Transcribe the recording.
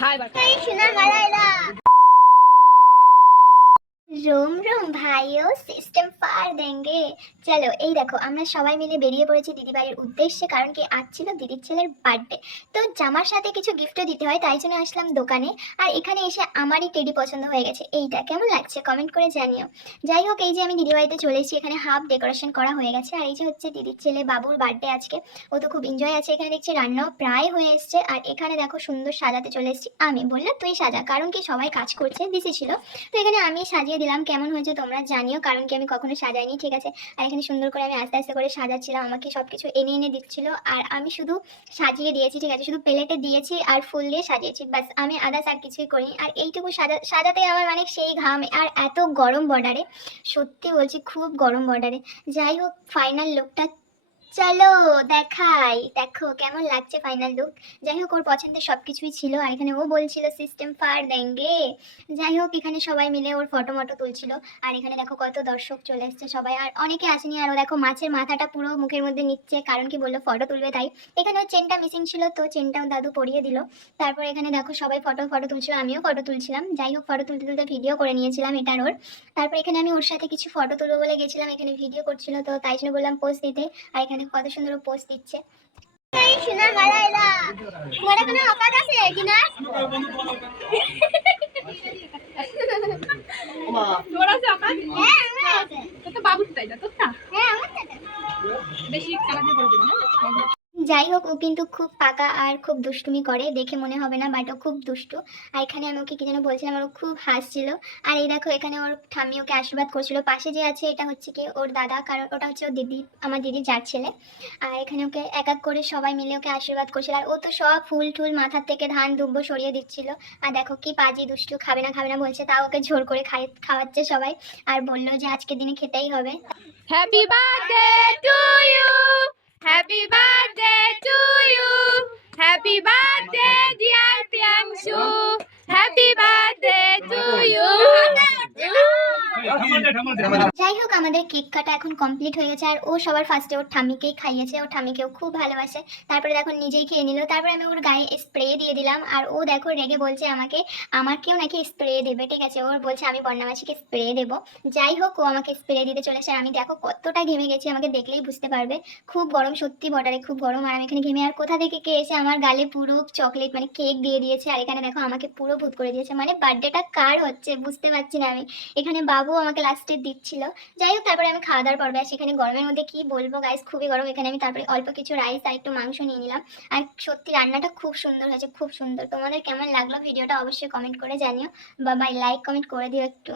খাই বাটা শোনা মারাইলা रोम रोम भाइयों सिस्टम फाड़ देंगे। চলো এই দেখো আমরা সবাই মিলে বেরিয়ে পড়েছি দিদি বাড়ির উদ্দেশ্যে, কারণ কি আজ ছিল দিদির ছেলের বার্থডে। তো জামার সাথে কিছু গিফটও দিতে হয়, তাই জন্য আসলাম দোকানে। আর এখানে এসে আমারই টেডি পছন্দ হয়ে গেছে। এইটা কেমন লাগছে কমেন্ট করে জানিও। যাই হোক, এই যে আমি দিদি বাড়িতে চলে এসেছি, এখানে হাফ ডেকোরেশন করা হয়ে গেছে। আর এই যে হচ্ছে দিদির ছেলে বাবুর বার্থডে আজকে, ও তো খুব এনজয় আছে। এখানে দেখছি রান্নাও প্রায় হয়ে এসছে। আর এখানে দেখো সুন্দর সাজাতে চলে এসেছি আমি। বললাম তুই সাজা, কারণ কি সবাই কাজ করছে, দিদি ছিল। তো এখানে আমি সাজিয়ে দিলাম, কেমন হয়েছে তোমরা জানিও, কারণ কি আমি কখনো সাজাইনি, ঠিক আছে। আর এখানে সুন্দর করে আমি আস্তে আস্তে করে সাজাচ্ছিলাম, আমাকে সব কিছু এনে এনে দিচ্ছিল। আর আমি শুধু সাজিয়ে দিয়েছি, ঠিক আছে, শুধু প্লেটে দিয়েছি আর ফুল দিয়ে সাজিয়েছি, বাস। আমি আদার্স আর কিছুই করিনি। আর এইটুকু সাজাতে আমার মানে সেই ঘাম। আর এত গরম বর্ডারে, সত্যি বলছি খুব গরম বর্ডারে। যাই হোক, ফাইনাল লুকটা চলো দেখাই, দেখো কেমন লাগছে ফাইনাল লুক। যাই হোক, ওর পছন্দের সব কিছুই ছিল। আর এখানে ও বলছিল সিস্টেম ফার দেঙ্গে। যাই হোক, এখানে সবাই মিলে ওর ফটো মটো তুলছিল। আর এখানে দেখো কত দর্শক চলে এসছে সবাই, আর অনেকে আসেনি। আর ও দেখো মাছের মাথাটা পুরো মুখের মধ্যে নিচ্ছে, কারণ কি বললো ফটো তুলবে তাই। এখানে ওর চেনটা মিসিং ছিল, তো চেনটাও দাদু পরিয়ে দিল। তারপর এখানে দেখো সবাই ফটো ফটো তুলছিল, আমিও ফটো তুলছিলাম। যাই হোক, ফটো তুলতে তুলতে ভিডিও করে নিয়েছিলাম এটার ওর। তারপর এখানে আমি ওর সাথে কিছু ফটো তুলবো বলে গেছিলাম, এখানে ভিডিও করছিল, তো তাই জন্য বললাম পোস্ট দিতে। আর এখানে কত সুন্দর পোস্ট দিচ্ছে। শোনা মারাইলা তোমার কোনো অকাত আছে কিনা? তোর আছে আমার? হ্যাঁ আমার আছে। তো তো বাবুর তাই না তোর না? হ্যাঁ আমার আছে। বেশি কালার করে দিবি না। যাই হোক, ও কিন্তু খুব পাকা আর খুব দুষ্টুমি করে, দেখে মনে হবে না, বাট ও খুব দুষ্টু। আর এখানে আমি ওকে কি যেন বলছিলাম, আর ও খুব হাসছিল। আর এই দেখো এখানে ওর ঠাম্মি ওকে আশীর্বাদ করছিল। পাশে যে আছে এটা হচ্ছে কি ওর দাদা, কারণ ওটা হচ্ছে ওর দিদি, আমার দিদির যার ছেলে। আর এখানে ওকে এক এক করে সবাই মিলে ওকে আশীর্বাদ করছিল। আর ও তো সব ফুল টুল মাথার থেকে ধান দুব্বো সরিয়ে দিচ্ছিল। আর দেখো কি পাজি দুষ্টু, খাবে না খাবে না বলছে, তাও ওকে জোর করে খাওয়াচ্ছে সবাই। আর বললো যে আজকের দিনে খেতেই হবে। Happy birthday to you, happy birthday to you, happy birthday dear Priyanshu, happy birthday to you. যাই হোক, আমাদের কেক কাটা এখন কমপ্লিট হয়ে গেছে। আর ও সবার ফার্স্টে ওর ঠাম্মিকেই খাইয়েছে, ওর ঠাম্মিকেও খুব ভালোবাসে। তারপরে দেখো নিজেই খেয়ে নিল। তারপরে আমি ওর গায়ে স্প্রে দিয়ে দিলাম। আর ও দেখো রেগে বলছে আমাকেও নাকি স্প্রে দেবে, ঠিক আছে, ওর বলছে আমি বন্যা স্প্রে দেবো। যাই হোক, ও আমাকে স্প্রে দিতে চলেছে। আর আমি দেখো কতটা ঘেমে গেছি, আমাকে দেখলেই বুঝতে পারবে। খুব গরম, সত্যি বর্ডারে খুব গরম। আর আমি এখানে ঘেমে, আর কোথা থেকে কে এসে আমার গালে পুরো চকলেট মানে কেক দিয়ে দিয়েছে। আর এখানে দেখো আমাকে পুরো ভূত করে দিয়েছে, মানে বার্থডেটা কার হচ্ছে বুঝতে পারছি না আমি। এখানে বাবু আমাকে লাস্টে দিচ্ছিল। যাই হোক, তারপরে আমি খাওয়া দাওয়ার পর্বে আসি। এখানে গরমের মধ্যে কি বলবো গাইস, খুবই গরম। এখানে আমি তারপরে অল্প কিছু রাইস আর একটু মাংস নিয়ে নিলাম। আর সত্যি রান্নাটা খুব সুন্দর হয়েছে, খুব সুন্দর। তোমাদের কেমন লাগলো ভিডিওটা অবশ্যই কমেন্ট করে জানিও। বা বাই, লাইক কমেন্ট করে দিও একটু।